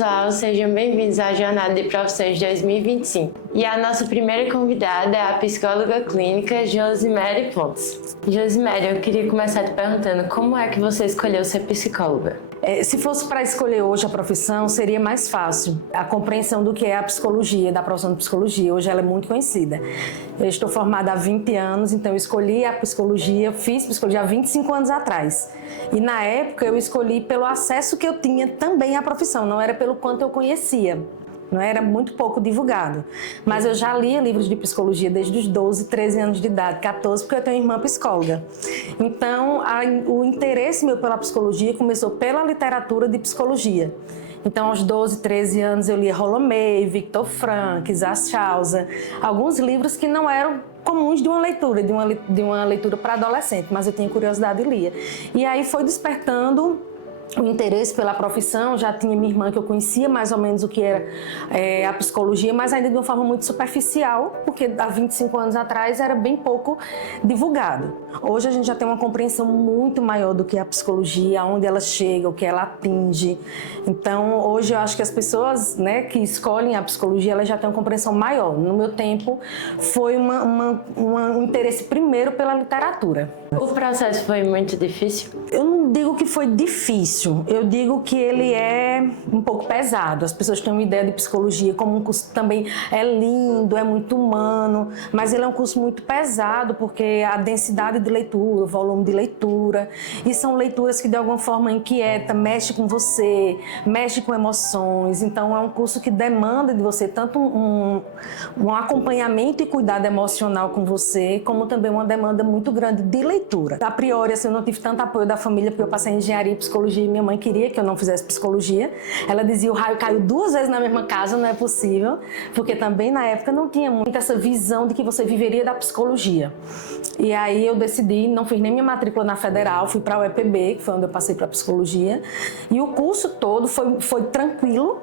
pessoal, sejam bem-vindos à Jornada de Profissões 2025. E a nossa primeira convidada é a psicóloga clínica Josimere Pontes. Josimere, eu queria começar te perguntando como é que você escolheu ser psicóloga? Se fosse para escolher hoje a profissão, seria mais fácil. A compreensão do que é a psicologia, da profissão de psicologia, hoje ela é muito conhecida. Eu estou formada há 20 anos, então eu escolhi a psicologia, fiz psicologia há 25 anos atrás. E na época eu escolhi pelo acesso que eu tinha também à profissão, não era pelo quanto eu conhecia. Não era muito pouco divulgado. Mas eu já lia livros de psicologia desde os 12, 13 anos de idade, 14, porque eu tenho irmã psicóloga. Então, o interesse meu pela psicologia começou pela literatura de psicologia. Então, aos 12, 13 anos, eu lia Rollo May, Viktor Frankl, Isaac Chausa, alguns livros que não eram comuns de uma leitura, de uma leitura para adolescente, mas eu tinha curiosidade e lia. E aí foi despertando o interesse pela profissão. Já tinha minha irmã que eu conhecia mais ou menos o que era a psicologia, mas ainda de uma forma muito superficial, porque há 25 anos atrás era bem pouco divulgado. Hoje a gente já tem uma compreensão muito maior do que é a psicologia, aonde ela chega, o que ela atinge. Então hoje eu acho que as pessoas, né, que escolhem a psicologia, elas já têm uma compreensão maior. No meu tempo foi um interesse primeiro pela literatura. O processo foi muito difícil? Eu não digo que foi difícil, eu digo que ele é um pouco pesado. As pessoas têm uma ideia de psicologia como um curso também é lindo, é muito humano, mas ele é um curso muito pesado porque a densidade de leitura, o volume de leitura, e são leituras que de alguma forma inquieta, mexe com você, mexe com emoções. Então é um curso que demanda de você tanto um acompanhamento e cuidado emocional com você, como também uma demanda muito grande de leitura. A priori, assim, eu não tive tanto apoio da família, porque eu passei em engenharia e psicologia e minha mãe queria que eu não fizesse psicologia. Ela dizia: o raio caiu 2 vezes na mesma casa, não é possível, porque também na época não tinha muito essa visão de que você viveria da psicologia. E aí eu decidi, não fiz nem minha matrícula na Federal, fui para a UEPB, que foi onde eu passei para psicologia, e o curso todo foi tranquilo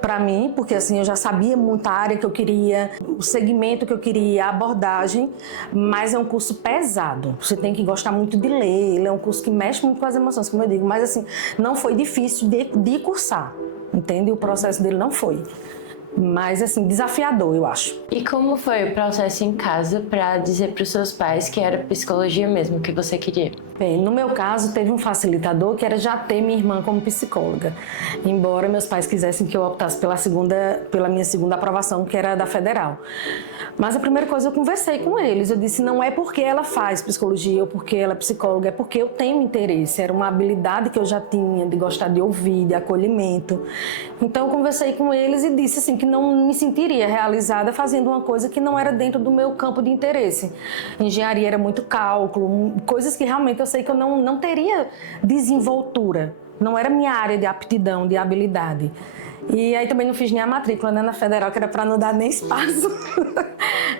para mim, porque assim eu já sabia muito a área que eu queria, o segmento que eu queria, a abordagem, mas é um curso pesado. Você tem que gostar muito de ler, ele é um curso que mexe muito com as emoções, como eu digo, mas assim, não foi difícil de cursar, entende? O processo dele não foi. Mas assim, desafiador, eu acho. E como foi o processo em casa para dizer para os seus pais que era psicologia mesmo que você queria? Bem, no meu caso, teve um facilitador que era já ter minha irmã como psicóloga. Embora meus pais quisessem que eu optasse pela minha segunda aprovação, que era da Federal. Mas a primeira coisa, eu conversei com eles. Eu disse: não é porque ela faz psicologia ou porque ela é psicóloga, é porque eu tenho interesse. Era uma habilidade que eu já tinha de gostar de ouvir, de acolhimento. Então eu conversei com eles e disse assim que não me sentiria realizada fazendo uma coisa que não era dentro do meu campo de interesse. Engenharia era muito cálculo, coisas que realmente eu sei que eu não teria desenvoltura. Não era minha área de aptidão, de habilidade. E aí também não fiz nem a matrícula, né, na Federal, que era para não dar nem espaço.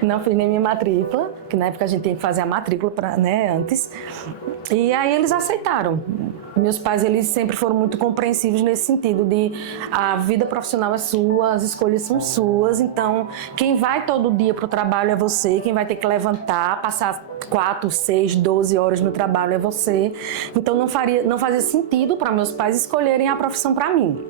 Não fiz nem minha matrícula, que na época a gente tinha que fazer a matrícula antes. E aí eles aceitaram. Meus pais, eles sempre foram muito compreensivos nesse sentido de a vida profissional é sua, as escolhas são suas, então quem vai todo dia para o trabalho é você, quem vai ter que levantar, passar 4, 6, 12 horas no trabalho é você. Então não fazia sentido para meus pais escolherem a profissão para mim.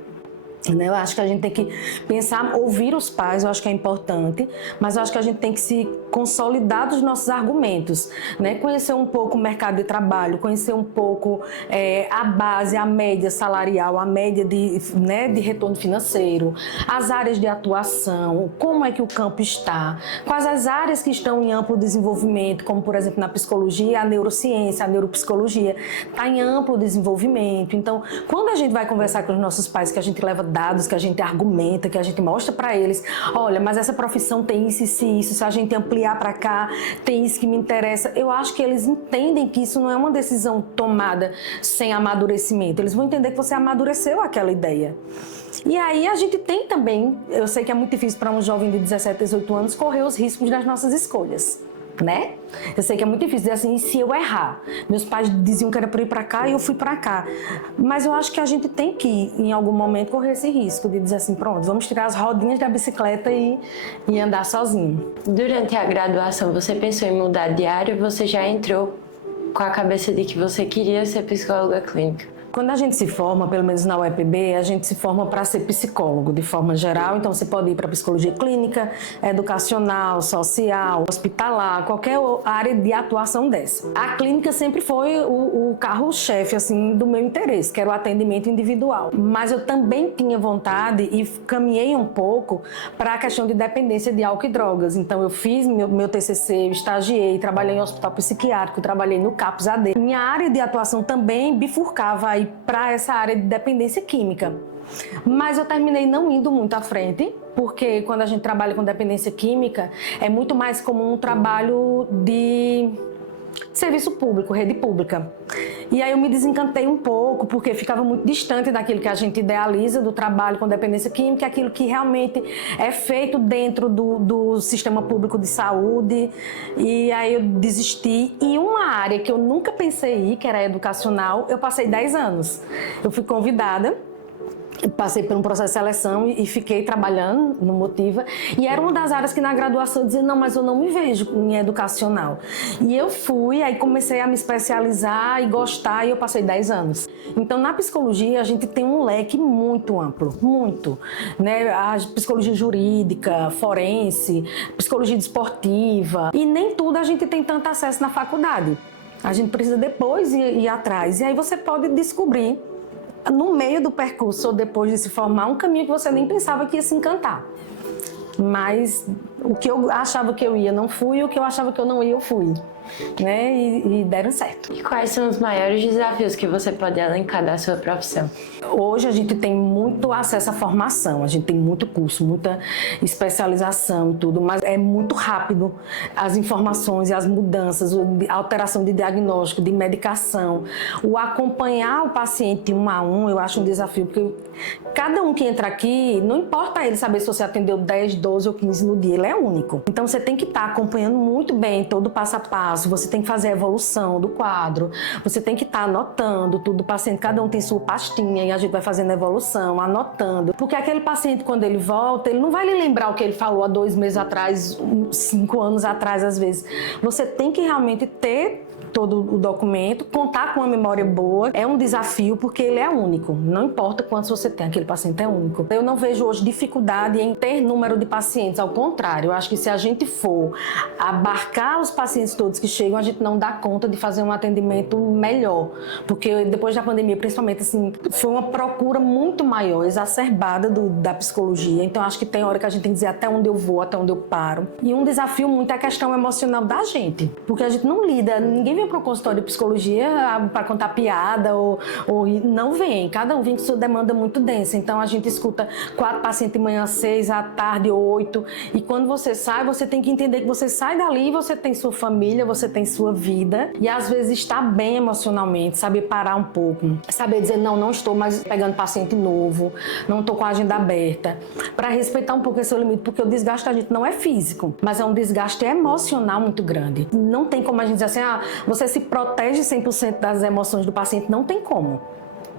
Eu acho que a gente tem que pensar, ouvir os pais, eu acho que é importante, mas eu acho que a gente tem que se consolidar dos nossos argumentos, né? Conhecer um pouco o mercado de trabalho, conhecer um pouco a base, a média salarial, a média de retorno financeiro, as áreas de atuação, como é que o campo está, quais as áreas que estão em amplo desenvolvimento, como por exemplo na psicologia, a neurociência, a neuropsicologia está em amplo desenvolvimento. Então, quando a gente vai conversar com os nossos pais, que a gente leva dados, que a gente argumenta, que a gente mostra para eles: olha, mas essa profissão tem isso e isso, se a gente ampliar para cá, tem isso que me interessa. Eu acho que eles entendem que isso não é uma decisão tomada sem amadurecimento. Eles vão entender que você amadureceu aquela ideia. E aí a gente tem também, eu sei que é muito difícil para um jovem de 17, 18 anos correr os riscos das nossas escolhas, né? Eu sei que é muito difícil dizer assim: e se eu errar? Meus pais diziam que era para ir para cá e eu fui para cá. Mas eu acho que a gente tem que, em algum momento, correr esse risco de dizer assim: pronto, vamos tirar as rodinhas da bicicleta e andar sozinho. Durante a graduação, você pensou em mudar de área ou você já entrou com a cabeça de que você queria ser psicóloga clínica? Quando a gente se forma, pelo menos na UEPB, a gente se forma para ser psicólogo de forma geral. Então você pode ir para psicologia clínica, educacional, social, hospitalar, qualquer área de atuação dessa. A clínica sempre foi o carro-chefe assim do meu interesse, que era o atendimento individual. Mas eu também tinha vontade e caminhei um pouco para a questão de dependência de álcool e drogas. Então eu fiz meu TCC, estagiei, trabalhei em hospital psiquiátrico, trabalhei no CAPS AD. Minha área de atuação também bifurcava aí para essa área de dependência química. Mas eu terminei não indo muito à frente, porque quando a gente trabalha com dependência química, é muito mais como um trabalho de serviço público, rede pública. E aí eu me desencantei um pouco, porque ficava muito distante daquilo que a gente idealiza do trabalho com dependência química, aquilo que realmente é feito dentro do sistema público de saúde. E aí eu desisti. E uma área que eu nunca pensei em ir, que era educacional, eu passei 10 anos. Eu fui convidada, passei por um processo de seleção e fiquei trabalhando no Motiva. E era uma das áreas que na graduação eu dizia, não, mas eu não me vejo em educacional. E eu fui, aí comecei a me especializar e gostar, e eu passei 10 anos. Então, na psicologia, a gente tem um leque muito amplo, muito. Né? A psicologia jurídica, forense, psicologia desportiva. E nem tudo a gente tem tanto acesso na faculdade. A gente precisa depois ir atrás. E aí você pode descobrir no meio do percurso ou depois de se formar, um caminho que você nem pensava que ia se encantar. Mas o que eu achava que eu ia, não fui, e o que eu achava que eu não ia, eu fui. Né? E deram certo. E quais são os maiores desafios que você pode elencar da sua profissão? Hoje a gente tem muito acesso à formação, a gente tem muito curso, muita especialização e tudo, mas é muito rápido as informações e as mudanças, a alteração de diagnóstico, de medicação. O acompanhar o paciente um a um, eu acho um desafio, porque cada um que entra aqui, não importa ele saber se você atendeu 10, 12 ou 15 no dia, ele é único. Então você tem que estar acompanhando muito bem todo o passo a passo, você tem que fazer a evolução do quadro, você tem que estar anotando tudo do paciente, cada um tem sua pastinha e a gente vai fazendo a evolução, anotando. Porque aquele paciente, quando ele volta, ele não vai lhe lembrar o que ele falou há 2 meses atrás, 5 anos atrás, às vezes. Você tem que realmente ter todo o documento, contar com uma memória boa. É um desafio porque ele é único. Não importa quantos você tem, aquele paciente é único. Eu não vejo hoje dificuldade em ter número de pacientes. Ao contrário, eu acho que se a gente for abarcar os pacientes todos que chegam, a gente não dá conta de fazer um atendimento melhor. Porque depois da pandemia, principalmente, assim, foi uma procura muito maior, exacerbada da psicologia. Então, acho que tem hora que a gente tem que dizer até onde eu vou, até onde eu paro. E um desafio muito é a questão emocional da gente. Porque a gente não lida, ninguém vem para o consultório de psicologia para contar piada ou não vem. Cada um vem com sua demanda muito densa. Então, a gente escuta 4 pacientes de manhã, 6, à tarde, 8. E quando você sai, você tem que entender que você sai dali, você tem sua família, você tem sua vida. E às vezes está bem emocionalmente, saber parar um pouco. Saber dizer, não estou mais pegando paciente novo, não estou com a agenda aberta. Para respeitar um pouco esse seu limite, porque o desgaste da gente não é físico, mas é um desgaste emocional muito grande. Não tem como a gente dizer assim, você se protege 100% das emoções do paciente, não tem como.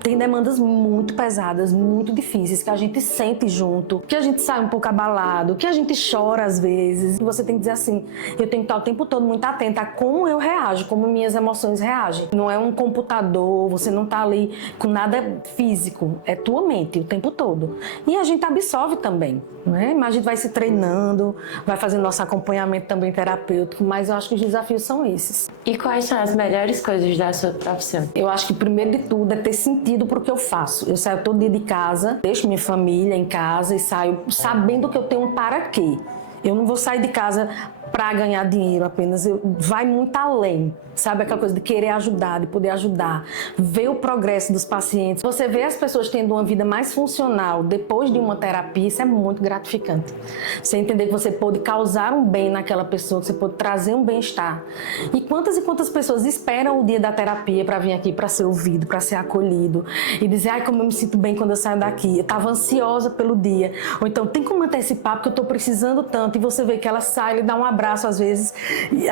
Tem demandas muito pesadas, muito difíceis, que a gente sente junto, que a gente sai um pouco abalado, que a gente chora às vezes. E você tem que dizer assim, eu tenho que estar o tempo todo muito atenta a como eu reajo, como minhas emoções reagem. Não é um computador, você não está ali com nada físico, é tua mente o tempo todo. E a gente absorve também, né? Mas a gente vai se treinando, vai fazendo nosso acompanhamento também terapêutico, mas eu acho que os desafios são esses. E quais são as melhores coisas da sua profissão? Eu acho que primeiro de tudo é ter sentido para o que eu faço. Eu saio todo dia de casa, deixo minha família em casa e saio sabendo que eu tenho um para quê. Eu não vou sair de casa para ganhar dinheiro apenas, vai muito além, sabe? Aquela coisa de querer ajudar, de poder ajudar, ver o progresso dos pacientes. Você vê as pessoas tendo uma vida mais funcional depois de uma terapia, isso é muito gratificante. Você entender que você pode causar um bem naquela pessoa, que você pode trazer um bem-estar. E quantas pessoas esperam o dia da terapia para vir aqui, para ser ouvido, para ser acolhido e dizer, ai, como eu me sinto bem quando eu saio daqui, eu estava ansiosa pelo dia. Ou então, tem como antecipar porque eu estou precisando tanto, e você vê que ela sai e dá um abraço às vezes,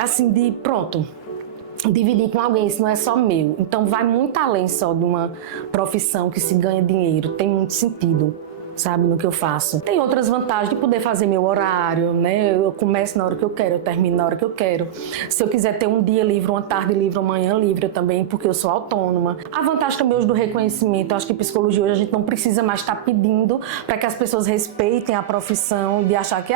assim, de pronto, dividir com alguém, isso não é só meu. Então vai muito além só de uma profissão que se ganha dinheiro, tem muito sentido. sabe, no que eu faço. Tem outras vantagens de poder fazer meu horário, né? Eu começo na hora que eu quero, eu termino na hora que eu quero. Se eu quiser ter um dia livre, uma tarde livre, uma manhã livre, eu também, porque eu sou autônoma. A vantagem também hoje do reconhecimento, eu acho que psicologia hoje a gente não precisa mais estar pedindo para que as pessoas respeitem a profissão, de achar que,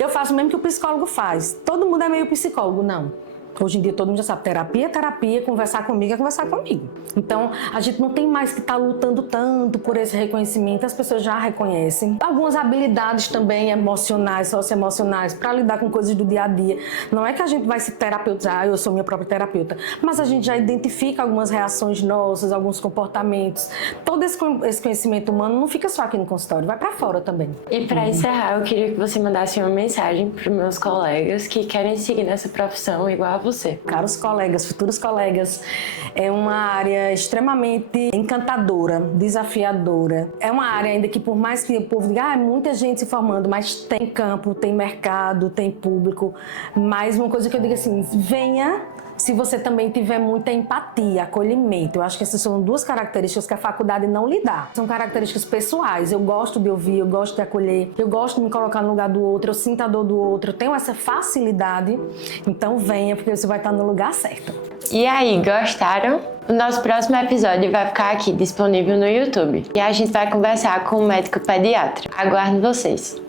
eu faço o mesmo que o psicólogo faz. Todo mundo é meio psicólogo, não. Hoje em dia todo mundo já sabe, terapia é terapia, conversar comigo é conversar comigo. Então, a gente não tem mais que estar lutando tanto por esse reconhecimento, as pessoas já reconhecem. Algumas habilidades também emocionais, socioemocionais, para lidar com coisas do dia a dia. Não é que a gente vai se terapeutizar, eu sou minha própria terapeuta, mas a gente já identifica algumas reações nossas, alguns comportamentos. Todo esse conhecimento humano não fica só aqui no consultório, vai para fora também. E para encerrar, eu queria que você mandasse uma mensagem para os meus colegas que querem seguir nessa profissão igual a você. Caros colegas, futuros colegas, é uma área extremamente encantadora, desafiadora. É uma área ainda que, por mais que o povo diga, muita gente se formando, mas tem campo, tem mercado, tem público. Mas uma coisa que eu digo assim, venha se você também tiver muita empatia, acolhimento. Eu acho que essas são duas características que a faculdade não lhe dá. São características pessoais. Eu gosto de ouvir, eu gosto de acolher, eu gosto de me colocar no lugar do outro, eu sinto a dor do outro, eu tenho essa facilidade. Então venha, porque você vai estar no lugar certo. E aí, gostaram? O nosso próximo episódio vai ficar aqui disponível no YouTube. E a gente vai conversar com um médico pediatra. Aguardo vocês!